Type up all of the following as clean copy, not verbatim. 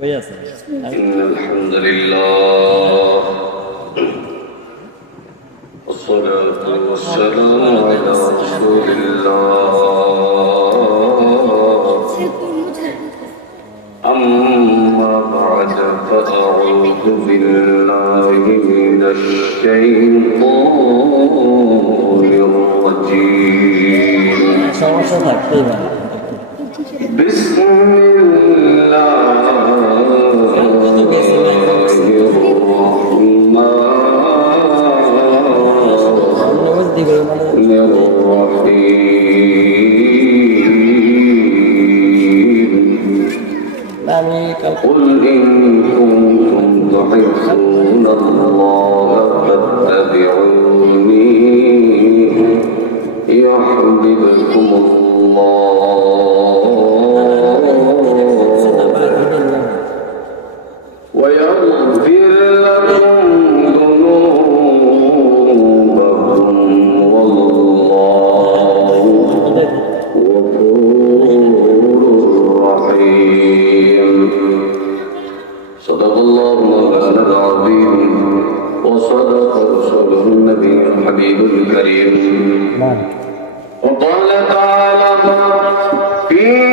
إن الحمد لله والصلاة والسلام على رسول الله أما بعد فأعوذ بالله من الشيطان الرجيم بسم الله الرحمن الرحيم قل إن كنتم تحبون الله فاتبعوني يحببكم الله ويغفر لكم ذنوبكم والله غفور رحيم صدق الله مولانا العظيم وصدق رسوله النبي الحبيب الكريم وقال تعالى في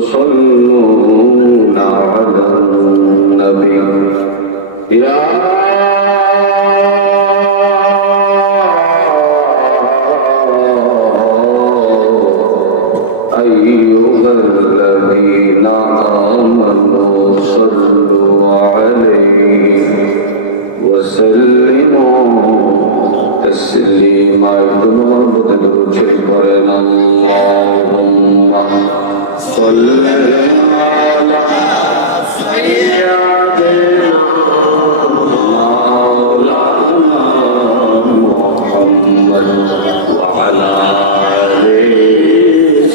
يصلون على النبي يا أيها الذين آمنوا صلوا عليه وسلموا تسليما اللهم صل على سيدنا مولانا محمد وعلى آل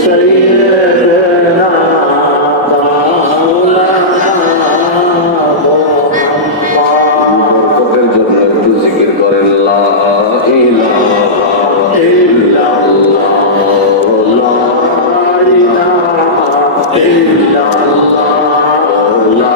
سيدنا مولانا محمد ذكر করেন লা ইলাহা ইল্লাল্লাহ লা ইলাহা ইল্লাল্লাহ লা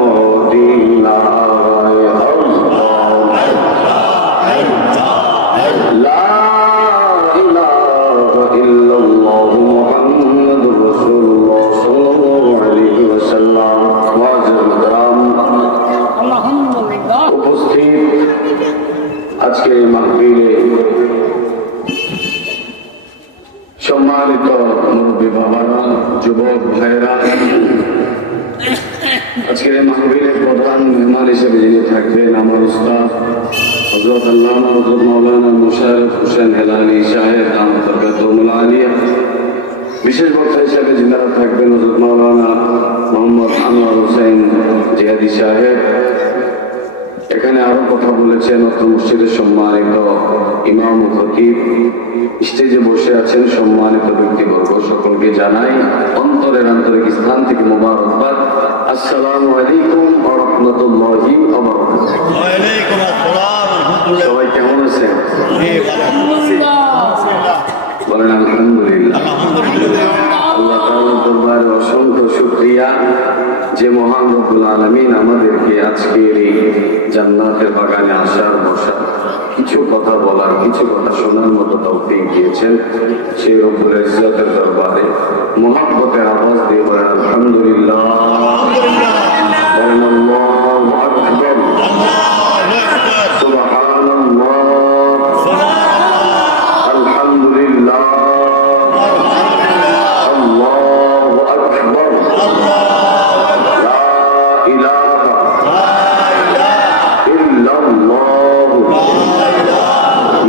মদিনায় লা ইলাহা ইল্লাল্লাহ মুহাম্মাদুর রাসূলুল্লাহ সাল্লাল্লাহু আলাইহি ওয়াসাল্লাম। মুআজ্জির کرام, উপস্থিত আজকে এই মাহফিলে সম্মানিত মুরব্বী বাবারা, যুবক ভাইরা, আজকের এই মাহফিলের প্রধান মেহমান হিসেবে যিনি থাকবেন আমার উস্তাদ হযরত আল্লামা হযরত মাওলানা মুশাররফ হোসেন হেলালী সাহেব দামাত বরকাতুহুল আলিয়া। বিশেষ বক্তা হিসেবে যিনারা থাকবেন হযরত মাওলানা মোহাম্মদ আনোয়ার হোসেন জিহাদি সাহেব। এখানে আরো কথা বলেছেন অত্র মসজিদের সম্মানিত ইমাম ও খতিব, স্টেজে বসে আছেন সম্মানিত ব্যক্তিবর্গ, সকলকে জানাই অন্তরের আন্তরিক স্থান থেকে মোবারকবাদ। আসসালামু আলাইকুম ওয়া রাহমাতুল্লাহি ওয়া বারাকাতুহু। ওয়া আলাইকুম আসসালাম। সবাই কেমন আছেন? বলেন আলহামদুলিল্লাহ। আল্লাহ তাআলার দরবারে অসংখ্য শুকরিয়া যে মহান রব্বুল আলামিন আমাদেরকে আজকের এই জান্নাতের বাগানে আসার বসার, কিছু কথা বলার, কিছু কথা শোনার মতো তৌফিক দিয়েছেন। সেই রব্বুল ইজ্জতের দরবারে মুহাব্বতের আওয়াজ দিয়ে বলেন আলহামদুলিল্লাহ। বলেন আল্লাহু আকবার, সুবহানাল্লাহ, আলহামদুলিল্লাহ, আল্লাহু আকবার, লা ইলাহা ইল্লাল্লাহ,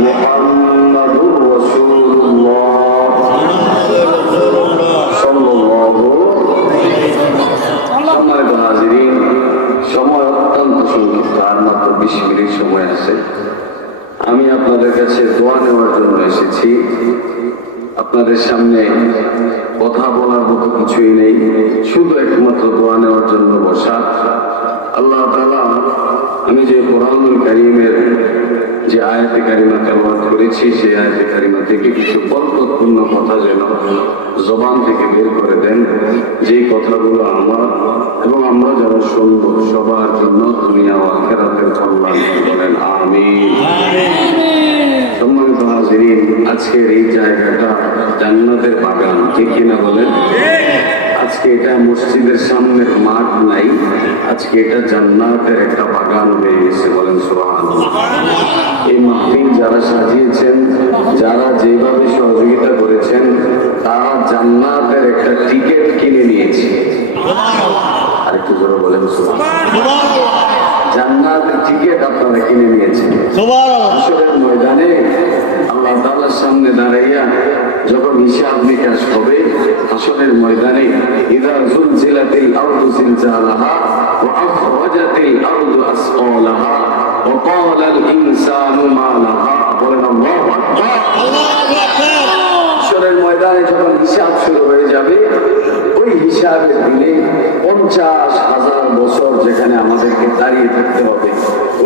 মুহাম্মাদুর রাসূলুল্লাহ সাল্লাল্লাহু। সম্মানিত হাজিরিন, সময় অত্যন্ত সংক্ষিপ্ত, আর মাত্র 20 মিনিট সময় আছে। আমি আপনাদের কাছে দোয়া নেওয়ার জন্য এসেছি। আপনাদের সামনে কথা বলার মতো কিছুই নেই, শুধু একমাত্র দোয়া নেওয়ার জন্য বসা। আল্লাহ তাআলা, আমি যে কোরআনুল কারীমের যে আয়াতে কারিমা তেলাওয়াত করেছি, সেই আয়াতে কারিমা থেকে কিছু বরকতপূর্ণ কথা যেন জবান থেকে বের করে দেন, যেই কথাগুলো আমার এবং আমরা যারা শুনব সবার জন্য দুনিয়া ও আখিরাতের কল্যাণ। বলেন আমিন। সম্মানিত হাজিরিন, আজকের এই জায়গাটা জান্নাতের বাগান, ঠিক কিনা বলেন? আজকে এটা মসজিদের সামনের মাঠ নাই, আজকে এটা জান্নাতের একটা বাগান হয়ে গেছে। বলেন সুবহানাল্লাহ। এই মাহফিল যারা সাজিয়েছেন, যারা যেভাবে সহযোগিতা করেছেন, তারা জান্নাতের একটা টিকিট কিনে নিয়েছে। আরেকটু জোরে বলেন সুবহানাল্লাহ। জান্নাতের টিকিট আপনারা কিনে নিয়েছেন। হাসরের ময়দানে আল্লাহ তাআলার সামনে দাঁড়াইয়া যখন হিসাব নিকাশ হবে, হাসরের ময়দানে ইযা যুলজিলাতিল আরদু জিলজালাহা ওয়া আখরাজাতিল আরদু আসকালাহা ওয়া ক্বালাল ইনসানু মা লাহা। বলেন আল্লাহু আকবার। হাসরের ময়দানে যখন হিসাব শুরু হয়ে যাবে, ওই হিসাবের দিনে 50,000 বছর যেখানে আমাদেরকে দাঁড়িয়ে থাকতে হবে,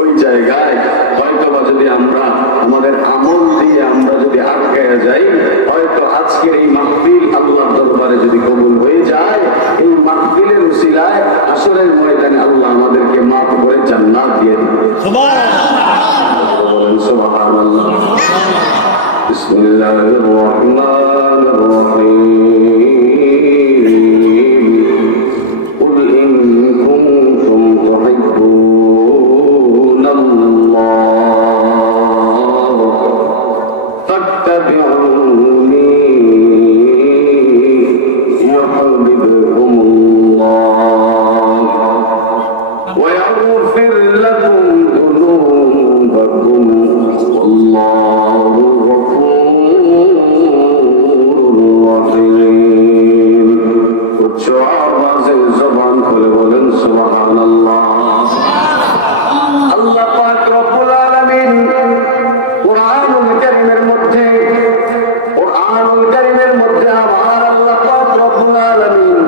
ওই জায়গায় হয়তোবা যদি আমরা আমাদের আমল দিয়ে আমরা যদি আটকায়া যাই, হয়তো আজকের এই মাহফিল আল্লাহর দরবারে যদি কবুল হয়ে যায়, এই মাহফিলের উসিলায় হাসরের ময়দানে আল্লাহ আমাদেরকে মাফ করে জান্নাত দিয়ে দিবেন। সুবহানাল্লাহ। সুবহানাল্লাহ। বিসমিল্লাহির রহমানির রহিম। কুল ইন কুনতুম তুহিব্বুনাল্লাহ ফাত্তাবিউনি ইউহিব্বুকুমুল্লাহ ওয়া ইয়াগফির লাকুম যুনুবাকুম ওয়াল্লাহু গফুরুর রহিম। উচ্চ আওয়াজে জবান খুলে বলেন সুবহানাল্লাহ। আল্লাহ পাক রব্বুল আলামিন কোরআনুল কারীমের মধ্যে আমার আল্লাহ পাক রব্বুল আলামিন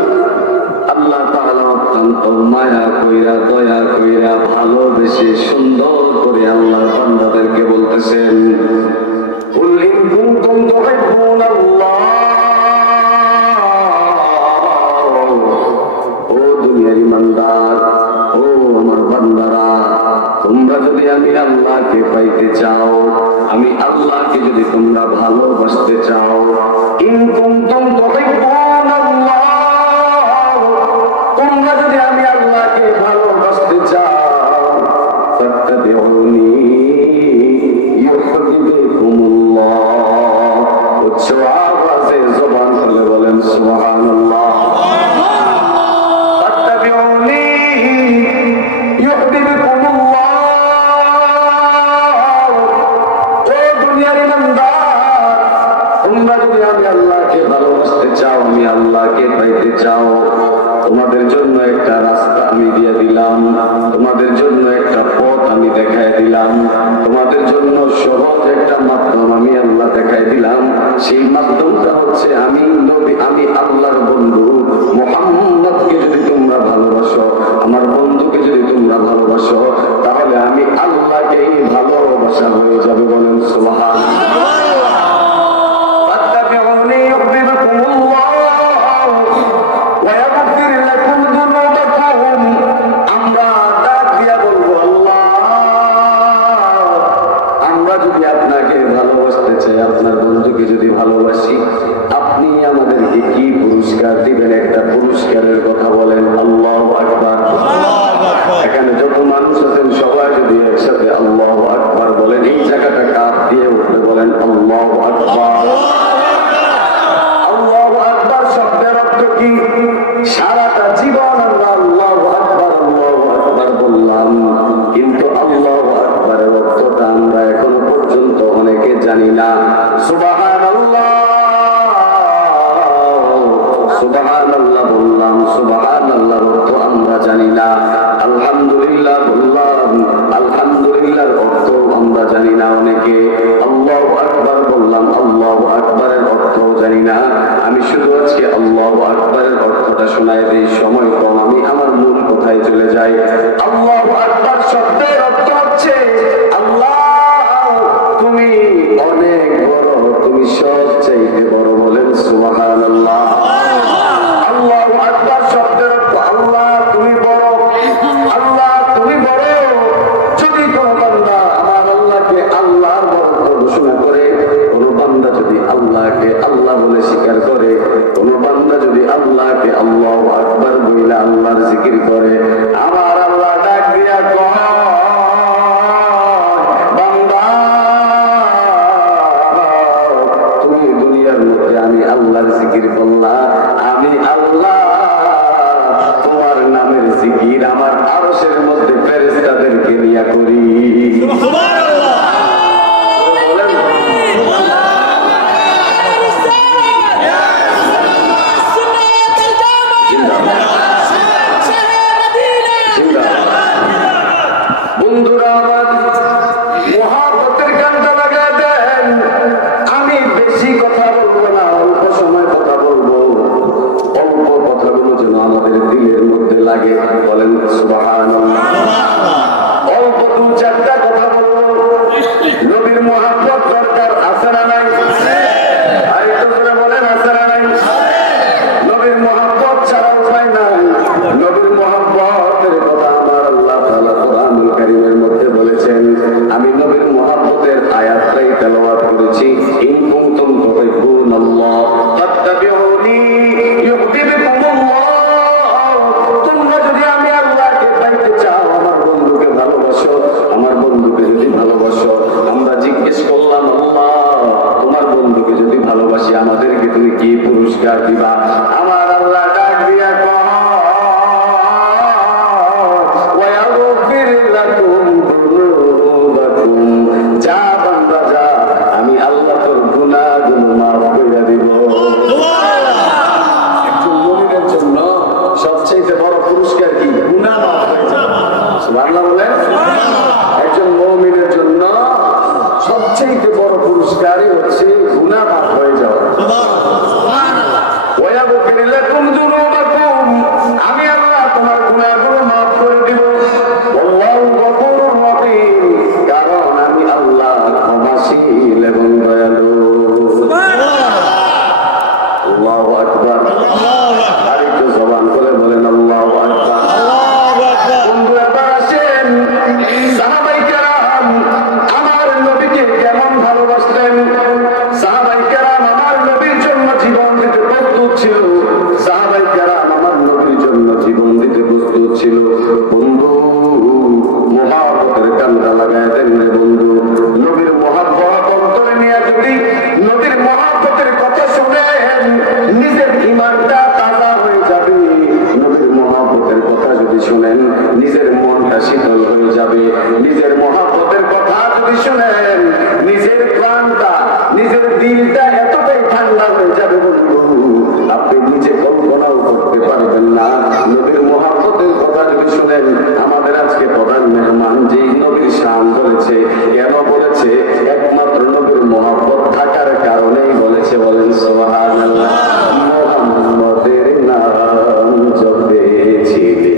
আল্লাহ তাআলা অত্যন্ত মায়া কইরা, দয়া কইরা, ভালোবেসে সুন্দর করে আল্লাহর বান্দাদেরকে বলতেছেন, কুল ইন কুনতুম তুহিব্বুনাল্লাহ। ও দুনিয়ার ইমানদার, আল্লাহকে পাইতে চাও, আমি আল্লাহকে যদি তোমরা ভালোবাসতে চাও, ইন কুনতুম তুহিব্বুনাল্লাহ, তোমরা যদি আমি আল্লাহকে ভালোবাসতে চাও, ফাত্তাবিউনি ইউহিব্বুকুমুল্লাহ। উচ্চ আওয়াজে জবান খুলে বলেন সুবহানাল্লাহ। ফাত্তাবিউনি ইউহিব্বুকুমুল্লাহ। ও দুনিয়ার ইমানদার, তোমরা যদি আমি আল্লাহকে ভালোবাসতে চাও, আমি আল্লাহকে পাইতে চাও, তোমাদের জন্য একটা রাস্তা আমি দিয়ে দিলাম, তোমাদের জন্য একটা পথ আমি দেখাই দিলাম, তোমাদের জন্য সহজ একটা মাধ্যম আমি আল্লাহ দেখাই দিলাম। সেই মাধ্যমটা হচ্ছে আমি নবী, আমি আল্লাহর বন্ধু মুহাম্মদকে যদি তোমরা ভালোবাসো, আমার বন্ধুকে যদি তোমরা ভালোবাসো, তাহলে আমি আল্লাহকেই ভালোবাসা হয়ে যাবে। বলেন সুবহানাল্লাহ। আপনার বন্ধুকে যদি ভালোবাসি, আপনি আমাদেরকে কি পুরস্কার দিবেন? একটা পুরস্কারের কথা বলেন। আল্লাহু আকবার। এখানে যত মানুষ আছেন সবাই যদি একসাথে আল্লাহু আকবার বলেন, এই জায়গাটা কাঁপ দিয়ে উঠবে। বলেন আল্লাহু আকবার। আল্লাহু আকবার শব্দের অর্থ কি? সারাটা জীবন আমরা আল্লাহু আকবার আল্লাহু আকবার বললাম, কিন্তু আল্লাহু আকবারের অর্থটা আমরা এখনো পর্যন্ত অনেকে জানি না। সুবহানাল্লাহ সুবহানাল্লাহ বললাম, সুবহানাল্লাহর অর্থ আমরা জানি না। আলহামদুলিল্লাহ বললাম, আলহামদুলিল্লাহর অর্থ আমরা জানি না অনেকে। আল্লাহু আকবার বললাম, আল্লাহু আকবারের অর্থ জানি না। আমি শুধু আজকে আল্লাহু আকবারের অর্থটা শোনাই দিই, সময় কম, আমি আমার মূল কথায় চলে যাই। আল্লাহু আকবার শব্দের অর্থ হচ্ছে আল্লাহ তুমি অনেক বড়, তুমি সবচাইতে বড়। বলেন সুবহানাল্লাহ। আল্লাহু আকবার শব্দের অর্থ আল্লাহ তুমি বড়, আল্লাহ তুমি বড়। যদি কোন বান্দা আমার আল্লাহকে আল্লাহর বড় ঘোষণা করে, কোন বান্দা যদি আল্লাহকে আল্লাহ বলে স্বীকার করে, কোন বান্দা যদি আল্লাহকে আল্লাহু আকবার বলে আল্লাহর জিকির করে, আমার আল্লাহ ডাক দিয়া কয়, আমি আল্লাহর জিকির করলাম, আমি আল্লাহ তোমার নামের জিকির আমার আরশের মধ্যে ফেরেশতাদেরকে নিয়ে করি। সুবহানাল্লাহ। বন্ধুরা আমার, মুহাব্বতের গানটা লাগা দেন। আমি বেশি কথা বলবো না, অল্প সময় কথা বলবো। অল্প কথাগুলো যেন আমাদের দিলের মধ্যে লাগে। বলেন সুবহানাল্লাহ। অল্প দু চারটা কথা বলবো। নবীর মুহাব্বত দরকার আছে না নাই? আর একটু করে বলেন আছে না নাই? নবীর মুহাব্বত ছাড়া উপায় নাই। নবীর মুহাব্বতের কথা আমার আল্লাহ তাআলা কোরআনুল কারীমের মধ্যে বলেছেন। আমি নবীর মুহাব্বতের আয়াতটাই তেলাওয়াত করেছি। ইন কুনতুম তুহিব্বুনাল্লাহ ফাত্তাবিউনি ইউহিব্বুকুমুল্লাহ। তোমরা যদি আমি আল্লাহকে পাইতে চাও, আমার বন্ধুকে ভালোবাসো, আমার বন্ধুকে যদি ভালোবাসো, আমরা জিজ্ঞেস করলাম আল্লাহ তোমার বন্ধুকে যদি ভালোবাসি আমাদেরকে তুমি কি পুরস্কার দিবা? আমার আল্লাহ ডাক দিয়া কয়, ওয়ায়াগফির লাকুম যুনুবাকুম। যা বান্দা যা, আমি আল্লাহ তোর গুনাহগুলো মাফ করে দিব। একজন মুমিনের জন্য সবচেয়ে বড় পুরস্কার কি? গুনাহ মাফ হয়ে যাওয়া। সুবহানাল্লাহ বলেন। একজন মুমিনের জন্য সবচেয়ে বড় পুরস্কারই হচ্ছে গুনাহ মাফ হয়ে যাওয়া। ওয়ায়াগফির লাকুম যুনুবাকুম, আমি আল্লাহ তোমার গুনাহগুলো মাফ করে দিব। আল্লাহু গফুরুর রহিম, কারণ আমি আল্লাহ ক্ষমাশীল এবং দয়ালু। আল্লাহু আকবার। আরেকটু জবান করে বলেন আল্লাহু আকবার। বন্ধু এবার আসেন, শীতল হয়ে যাবে। নিজের মহব্বতের কথা যদি শুনেন, নিজের প্রাণটা, নিজের দিলটা এতটাই ঠান্ডা হয়ে যাবে বন্ধু, আপনি নিজে কল্পনাও করতে পারবেন না। নবীর মহব্বতের কথা যদি শুনেন, আমাদের আজকে প্রধান মেহমান যেই নবীর শান বলেছে, কেন বলেছে? একমাত্র নবীর মহব্বত থাকার কারণেই বলেছে। বলেন সুবহানাল্লাহ। মুহাম্মদের নাম জপেছিলে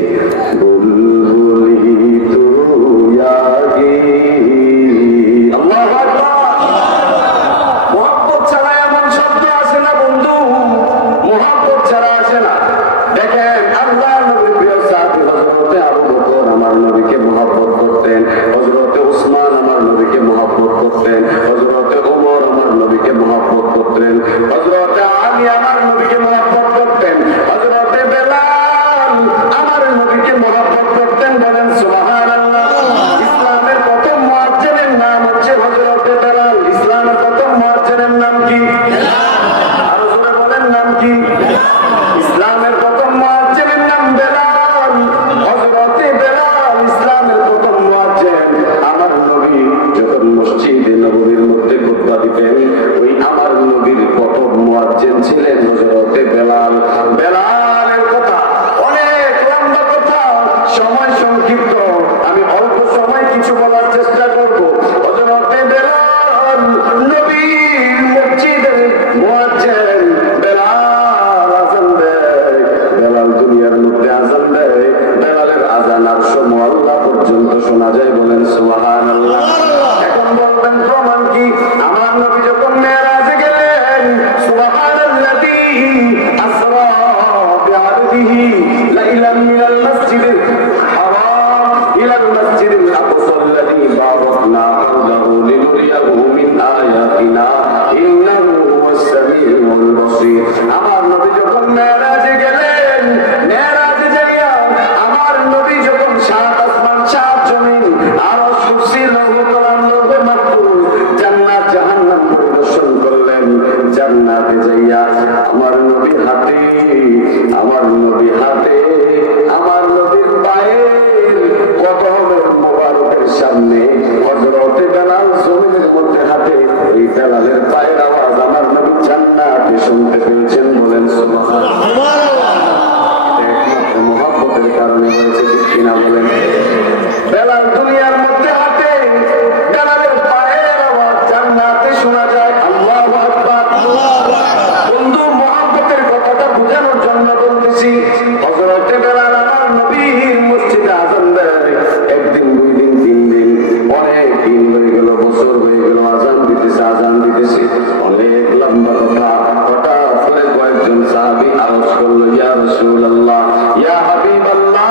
বুলবুলি তুই আগে। আল্লাহু আকবার। মহব্বত ছাড়া এমন শব্দ আসে না বন্ধু, মহব্বত ছাড়া আসে না। দেখেন আল্লাহর নবীর প্রিয় সাহাবী হযরতে আবু বকর আমার নবীকে মহব্বত করতেন, হযরতে উসমান আমার নবীকে মহব্বত করতেন, হযরতে ওমর আমার নবীকে মহব্বত করতেন, হযরতে আলী আমার নবীকে মহব্বত করতেন, হযরতে বেলাল আমার নবীকে মহব্বত করতেন। বলেন সুবহানাল্লাহ। ইসলামের প্রথম মুয়াজ্জিনের নাম হচ্ছে হযরতে বেলাল। ইসলামের প্রথম মুয়াজ্জিনের নাম কি? আরো জোরে বলেন, নাম কি? ইসলামের প্রথম মুয়াজ্জিনের নাম বেলাল। হযরতে বেলাল ইসলামের প্রথম মুয়াজ্জিন। আমার নবী যখন মসজিদে নববীর মধ্যে খুতবা দিতেন, ওই আমার নবীর প্রথম মুয়াজ্জিন ছিলেন হযরতে বেলাল। বেলালের কথা অনেক লম্বা কথা, সময় সংক্ষিপ্ত, আমি অল্প সময় কিছু বলার চেষ্টা করব। হযরতে বেলাল নবীর মসজিদের মুয়াজ্জিন। বেলাল আযান দেয়, বেলাল দুনিয়ার মধ্যে আযান দেয়, বেলালের আযান আরশ মুআল্লা পর্যন্ত শোনা যায়। বলেন সুবহানাল্লাহ। এখন বলবেন প্রমাণ কি? আমার নবী যখন মেরাজে গেলেন, সুবহানাল্লাযী আসরা বিআবদিহি লাইলান মিনাল মাসজিদিল হারাম ইলাল মাসজিদিল আকসাল্লাযী বারাকনা হাওলাহু লিনুরিয়াহু মিন আয়াতিনা ইন্নাহু হুয়াস সামিউল বাসীর। আমার নবী যখন মেরাজে গেলেন, মেরাজে যাইয়া আমার নবী যখন সাত আসমান, সাত জমিন, আরশ, কুরসি, লৌহ কলাম, লৌহ মাহফুজ, জান্নাত জাহান্নাম পরিদর্শন করলেন, জান্নাতে যাইয়া আমার নবী হাতে, আমার নবী হাতে, আমার নবীর পায়ের কদমের মোবারকের সামনে হযরতে বেলাল জমিনের মধ্যে হাতে, ওই বেলালের পায়ের আওয়াজ আমার নবী জান্নাতে শুনতে পেয়েছেন। বলেন সুবহানাল্লাহ। একমাত্র মহব্বতের কারণে হয়েছে, ঠিক কিনা বলেন? বেলাল দুনিয়ার মধ্যে হাতে, বেলালের পায়ের আওয়াজ জান্নাতে শোনা যায়। আল্লাহু আকবার। বন্ধু, মহব্বতের কথাটা বোঝানোর জন্য বলতেছি। হযরতে বেলাল আমার নবীর মসজিদে আযান দেয়। একদিন, দুই দিন, তিন দিন, অনেক দিন হয়ে গেল, বছর হয়ে গেল, আযান দিতেছে, আযান দিতেছে, অনেক লম্বা কথা। হঠাৎ করে কয়েকজন সাহাবী আওয়াজ করলো, ইয়া রাসূলুল্লাহ, ইয়া হাবিবাল্লাহ,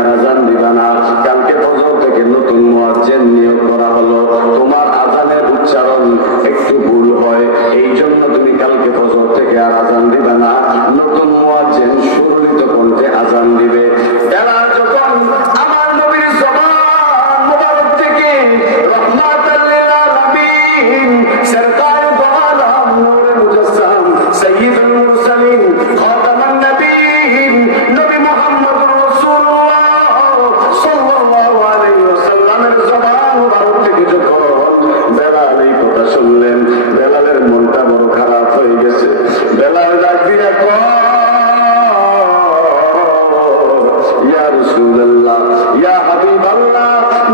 আর আজান দিবা না। কালকে ফজর থেকে নতুন মুয়াজ্জিন নিয়োগ করা হলো, তোমার আজানের উচ্চারণ একটু ভুল হয়, এই জন্য তুমি কালকে ফজর থেকে আর আজান দিবা না। নতুন মুয়াজ্জিন সুরলিত কণ্ঠে আজান দিবে। বেলাল যখন আমার নবীর জবান মুবারক থেকে রহমাতাল লিল আলামিন সরকার দো আলম নূরে মুজাসসাম সাইয়্যিদুল মুরসালিন খাতামান নবীন নবী মুহাম্মদুর রাসূলুল্লাহ সাল্লাল্লাহু আলাইহি ওয়াসাল্লামের জবান মুবারক থেকে যখন বেলাল এই কথা শুনলেন, বেলালের মনটা বড় খারাপ হয়ে গেছে। বেলাল ডাক দিয়া কয়, ইয়া রাসূলুল্লাহ, ইয়া হাবিবাল্লাহ,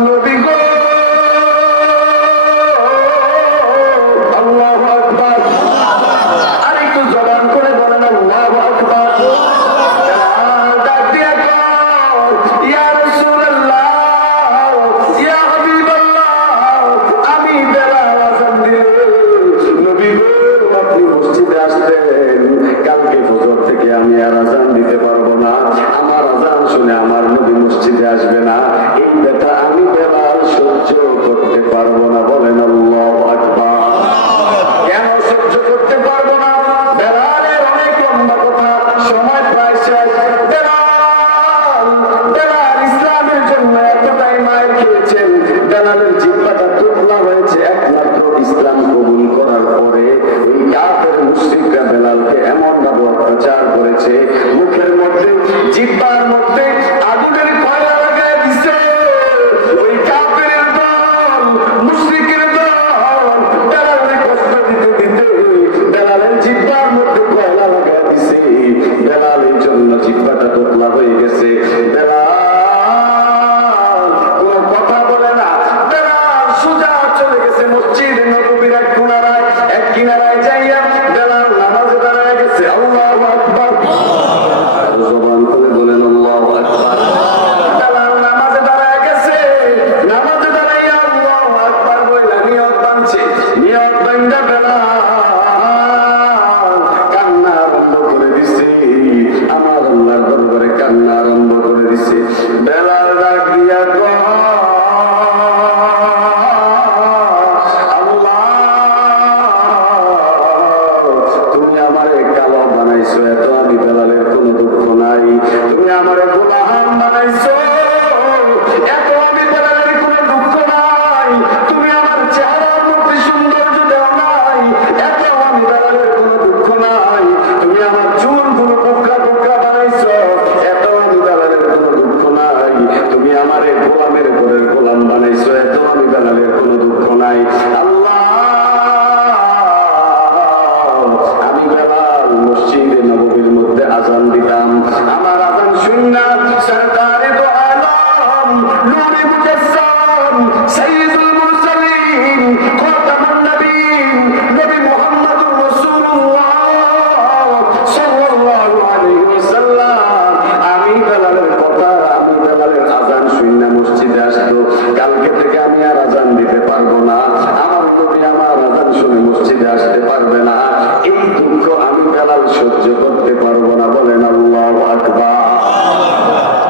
নবী গো, আল্লাহু আকবার। আরেকটু জবান করে বলেন আল্লাহু আকবার। ডাক দিয়া কয়, ইয়া রাসূলুল্লাহ, ইয়া হাবিবাল্লাহ, আমি বেলাল আযান দিলে নবী গো আপনি মসজিদে আসতেন, কালকে ফজর থেকে আমি আর আযান দিতে পারবো না, আমার আযান শুনে আমার নবী মসজিদে আসবে না, এই ব্যথা আমি বেলাল সহ্য করতে পারবো না। বলেন আল্লাহু আকবার। কেন সহ্য করতে পারবো না? বেলালের অনেক লম্বা কথা, সময় প্রায় শেষ। বেলাল ইসলামের জন্য এতটাই মায়ের খেয়েছেন, বেলালের জিহ্বাটা টুকরা হয়েছে একমাত্র ইসলাম কবুল করার পরে। ওই কাফের মুশরিকরা বেলালকে এমন ভাবে অত্যাচার করেছে, মুখের মধ্যে জিহ্বার মধ্যে আগুনের কয়লা লাগায় দিছে। ওই কাফের দল, মুশরিকের দল বেলালের কষ্ট দিতে দিতে বেলালের জিহ্বার মধ্যে কয়লা লাগায় দিছে। বেলাল এই জন্য জিহ্বাটা টুকরা হয়ে গেছে। বেলাল কোনো কথা বলে না। বেলাল সোজা চলে গেছে মসজিদ নববীর এক কিনারায় যাইয়া বেলাল নামাজে দাঁড়ায় গেছে। আল্লাহু আকবার। জবান খুলে বলেন আল্লাহু আকবার। বেলাল নামাজে দাঁড়ায় গেছে, নামাজে দাঁড়াইয়া আল্লাহু আকবার বইলা নিয়ত বানছে। নিয়ত বান্দা বেলাল কান্না আরম্ভ করে দিছে, আমার আল্লাহর দরবারে কান্না আরম্ভ করে দিছে। বেলাল ডাক দিয়া কয়, তুমি আমারে কালো বানাইছো, এত আমি বেলালের কোনো দুঃখ নাই। তুমি আমারে গোলাম বানাইছো, এত আমি বেলালের কোনো দুঃখ নাই। তুমি আমার চেহারার মধ্যে সৌন্দর্য দেও নাই, এত আমি বেলালের কোনো দুঃখ নাই। তুমি আমার চুলগুলো কুকরা কুকরা বানাইছো, এত আমি বেলালের কোনো দুঃখ নাই। তুমি আমারে গোলামের ঘরের গোলাম বানাইছো, এত আমি বেলালের কোনো দুঃখ নাই। আল্লাহ, আমি বেলাল মসজিদে নববীর মধ্যে আযান দিতাম, আমার আযান শুননা সরকারে দো আলম নূরে মুজাসসাম সাইয়্যিদুল মুরসালিন খাতামান নবীন নবী মুহাম্মদুর রাসূলুল্লাহ সাল্লাল্লাহু আলাইহি ওয়াসাল্লাম আমি বেলালের কথা, আমি বেলালের আযান শুননা মসজিদে আসতো, কালকে থেকে আমি আর আযান দিতে পারবো না, আমার নবী আমার আযান শুনে মসজিদে আসতে পারবে না, এই দুঃখ আমি বেলাল সহ্য করতে পারবো না। বলেন আল্লাহু আকবার।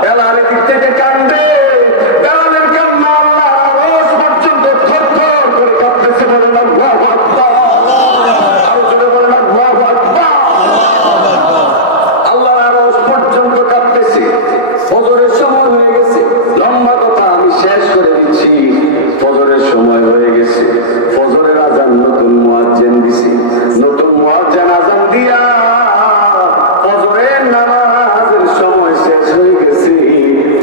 বেলাল দিক থেকে কান্দে, বেলালের কান্না আল্লাহর আরশ পর্যন্ত থরথর করে কাঁপতেছে। বলেন আল্লাহু আকবার। আরো জোরে বলেন আল্লাহু আকবার। আল্লাহর আরশ পর্যন্ত কাঁপতেছে। ফজরের সময় হয়ে গেছে, লম্বা কথা আমি শেষ করে দিচ্ছি। ফজরের সময় হয়ে গেছে, ফজরের আযান নতুন মুয়াজ্জিন দিছি, নতুন মুয়াজ্জিন আযান দিয়া ফজরের নামাজের সময় শেষ হয়ে গেছে,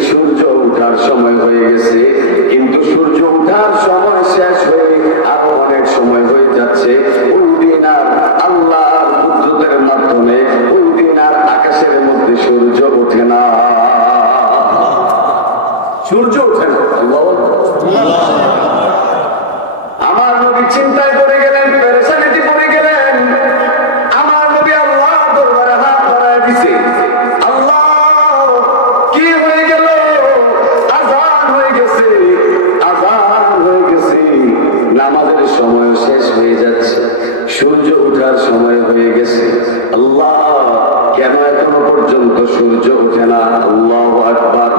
সূর্য ওঠার সময় হয়ে গেছে। কিন্তু সূর্য ওঠার সময় শেষ হয়ে আরো অনেক সময় হয়ে যাচ্ছে। ওই দিন আর আল্লাহর কুদরতের মাধ্যমে ওই দিন আর আকাশের মধ্যে সূর্য ওঠে না, সূর্য ওঠে না। আমার নবী চিন্তায় পড়ে গেলেন, পেরেশানিতে পড়ে গেলেন। আমার নবী আল্লাহ দরবারে হাত বাড়ায় দিছে। আল্লাহ, কি হয়ে গেল? আযান হয়ে গেছে, আযান হয়ে গেছে, নামাজের সময় শেষ হয়ে যাচ্ছে, সূর্য ওঠার সময় হয়ে গেছে। আল্লাহ, কেন এখনো পর্যন্ত সূর্য ওঠে না? আল্লাহু আকবার।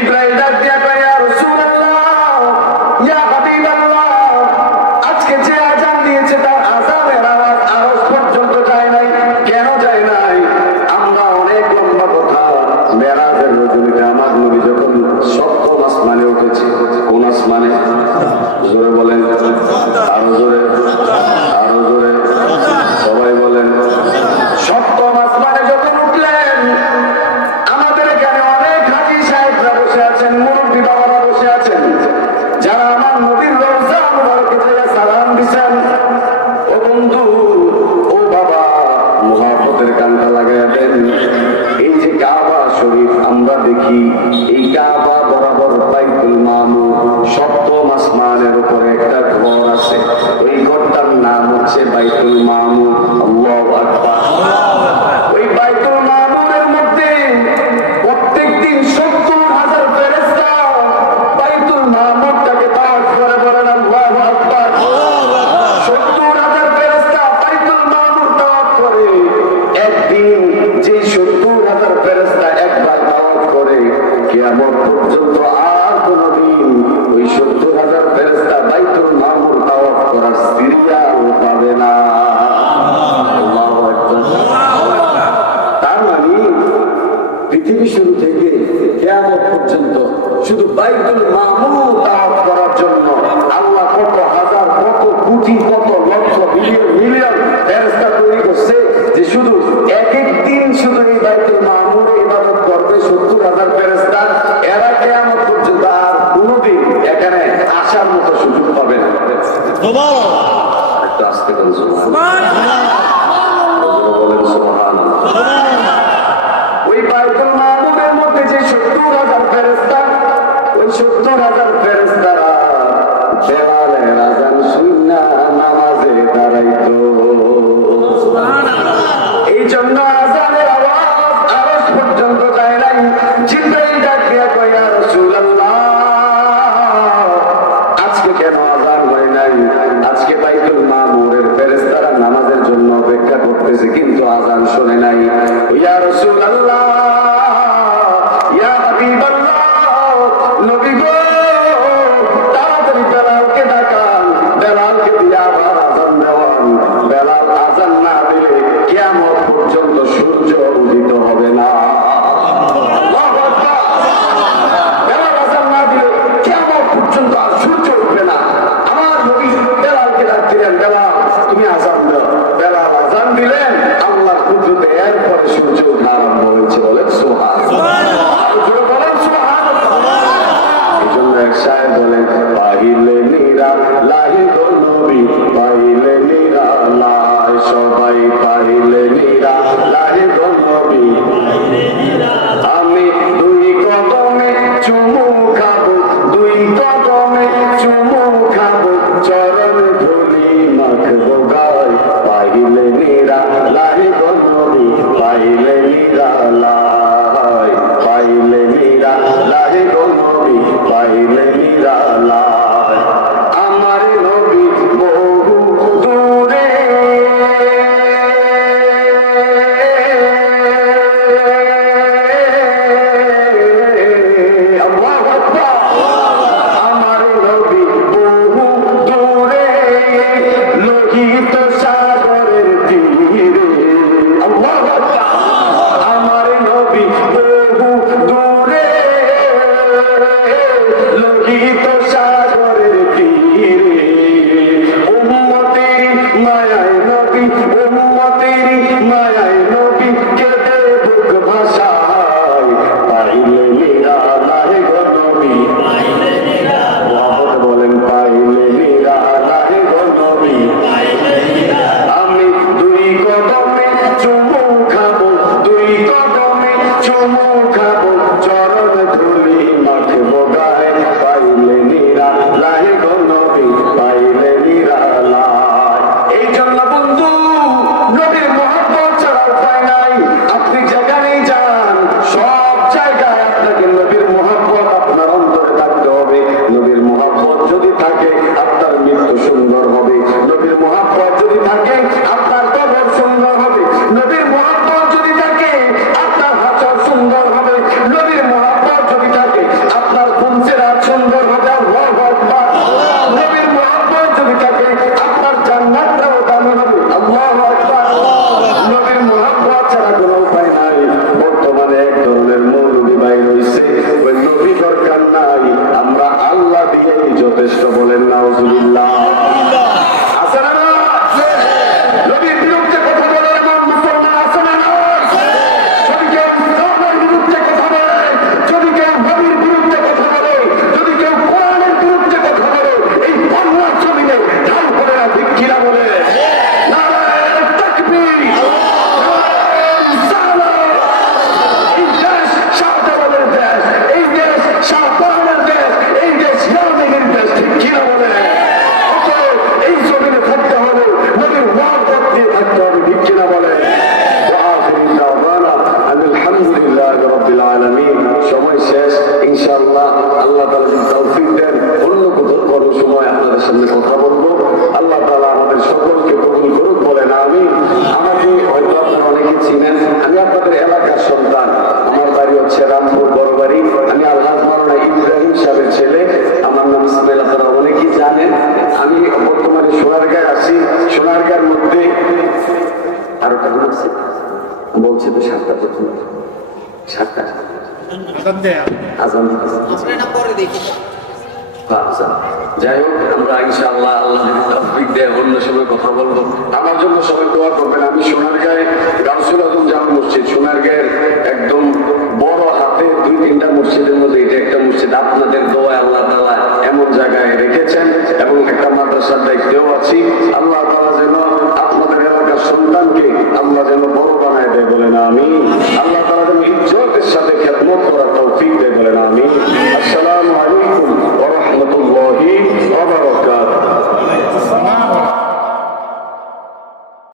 জিবরাইল ডাক দিয়া কয়, ইয়া রাসূলুল্লাহ, ইয়া হাবিবাল্লাহ, আজকে যে আযান দিয়েছে তার আযানের আওয়াজ আরশ পর্যন্ত যায় নাই। কেন যায় নাই? আমরা অনেক লম্বা কথা। মেরাজের রজনীতে আমার নবী যখন সপ্তম আসমানে উঠেছে, কোন আসমানে? জোরে বলেন, আরো জোরে, আরো জোরে, সবাই বলেন। সপ্তম আসমানে যখন উঠলেন, আমাদের এখানে অনেক হাজী সাহেবরা বসে আছেন, মুরব্বী বাবারা বসে আছেন, যারা আমার নবীর রওজা মুবারকে যেয়ে সালাম দিছেন। ও বন্ধু, ও বাবা, মুহাব্বতের কানটা লাগাইয়া দেন। এই যে কাবা শরীফ আমরা দেখি, এই কাবা বরাবর বাইতুল মামুর সপ্তম আসমানের উপরে একটা ঘর আছে। ওই ঘরটার নাম হচ্ছে বাইতুল মামুর। আল্লাহু আকবার। ওই বাইতুল মামুরের মধ্যে প্রত্যেকদিন 70,000 ফেরেশতা বাইতুল মামুরটাকে তাওয়াফ করে, বলেন আল্লাহু আকবার। 70,000 ফেরেশতা বাইতুল মামুর তাওয়াফ করে। একদিন যে 70,000 ফেরেশতা একবার তাওয়াফ করে, কিয়ামত পর্যন্ত আর কোনদিন ওই 70,000 ফেরেশতা বাইতুল মামুর তাওয়াফ করার সিরিয়াল পাবে না। আল্লাহু আকবার। তার মানে পৃথিবী শুরু থেকে কিয়ামত পর্যন্ত শুধু বাইতুল মামুর তাওয়াফ করার জন্য আল্লাহ কত হাজার, কত কোটি, কত লক্ষ, মিলিয়ন মিলিয়ন ফেরেশতা তৈরি করছে, যে শুধু এক এক দিন শুধু এই বাইতুল মামুরে ইবাদত করবে 70,000 ফেরেশতা। এরা কিয়ামত পর্যন্ত আর কোনোদিন এখানে আসার মতো সুযোগ পাবে না। একটু আস্তে করে সুবহানাল্লাহ বলেন, সুবহানাল্লাহ। ওই বাইতুল মামুরের মধ্যে যে 70,000 ফেরেশতা, ওই 70,000 ফেরেশতারা বেলালের আযান শুনে নামাজে দাঁড়াইতো। এই জন্য আযানের আওয়াজ আরশ পর্যন্ত যায় নাই। জিবরাইল ডাক দিয়া কয়, ইয়া রাসূলুল্লাহ, আজকে কেন আযান হয় নাই? আজকে বাইতুল মামুরের ফেরেশতারা নামাজের জন্য অপেক্ষা করতেছে, কিন্তু আযান শুনে নাই। ইয়া রাসূলুল্লাহ, ইয়া হাবিবাল্লাহ, নবী গো, তাড়াতাড়ি বেলালকে ডাকান, বেলালকে দিয়ে আবার আযান দেওয়ান। বেলাল আযান না দিলে কিয়ামত পর্যন্ত সূর্য উদিত হবে না। আল্লাহু আকবার। বেলাল আযান না দিলে কিয়ামত পর্যন্ত আর সূর্য উঠবে না। আমার নবী বেলালকে ডাক দিলেন, বেলাল নাই, আমরা আল্লাহ দিয়েই যথেষ্ট। বলেন নাউজুবিল্লাহ। আছে না না? নবীর বিরুদ্ধে কথা বলে এমন মুসলমান আছে না না? যদি কেউ ইসলামের বিরুদ্ধে কথা বলে, যদি কেউ নবীর বিরুদ্ধে কথা বলে, যদি কেউ কোরআনের বিরুদ্ধে কথা বলে, এই বাংলার জমিনে ঢাল করে না, ঠিক কিনা বলে? নারায়ে তাকবীর, নারায়ে রিসালাত। এই দেশ শাহজালালের দেশ, এই দেশ শাহজালালের দেশ, এই দেশ ইয়াজুদ্দিনের দেশ, ঠিক কিনা বলে? অতএব এই জমিনে থাকতে হবে, নবীর ওয়াদা দিয়ে থাকতে হবে, ঠিক কিনা বলে? আলহামদুলিল্লাহ রাব্বিল আলামিন। সময় শেষ, ইনশাআল্লাহ আল্লাহ তাআলা যদি তৌফিক দেন অন্য কোনো সময় আপনাদের সামনে কথা বলবো। আল্লাহ তাআলা আমাদের সকলকে কবুল করুক, বলেন আমিন। আমাকে হয়তো আপনারা অনেকে চিনেন, আমি আপনাদের এলাকার সন্তান। আমার বাড়ি হচ্ছে রামপুর বড় বাড়ি। আমি আল্লাহ মাওলানা ইব্রাহিম সাহেবের ছেলে। আমার নাম ইসমাইল, আপনারা অনেকেই জানেন। আমি বর্তমানে সোনারগাঁয়ে আছি। সোনারগাঁয়ের মধ্যে আরো কেমন আছে বলছে তো 7টা পর্যন্ত, 7টা আজান যাই হোক, আমরা ইনশাআল্লাহ আল্লাহ যদি তৌফিক দেয় অন্য সময় কথা বলবো। আমার জন্য সবাই দোয়া করবেন। আমি সোনারগাঁয়ে